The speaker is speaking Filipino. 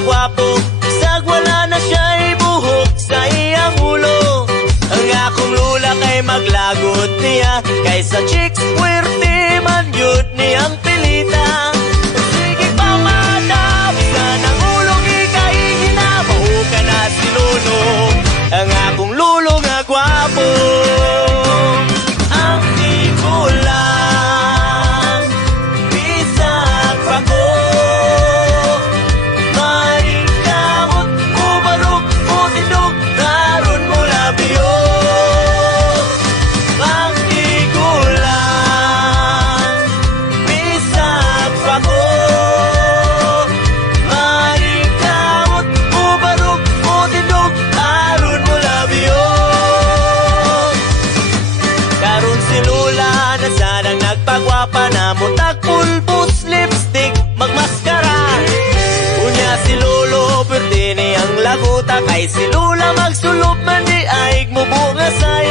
nagpagwapo, sag wala na siya'y buhok sa iyang ulo. Ang akong lula kay maglagot niya, kaysa chicks puwerte man yun niyang pilita. Sige pa madam, sanang ulong ikaigina, mahuka na si Lolo, ang akong lulo nga gwapo. Ang ikulang bisag pa ko, maring kamot, ubarok, utindog, karon mo labiyo. Ang ikulang bisag pa ko, maring kamot, ubarok, utindog, karon mo labiyo. Karon si Lula na sanang nagpagwapa na mutag pulbos lipstick magmaskara. Unya si Lolo pwerte niyang laguta, kay si Lula magsulop man di aig mo bunga saya.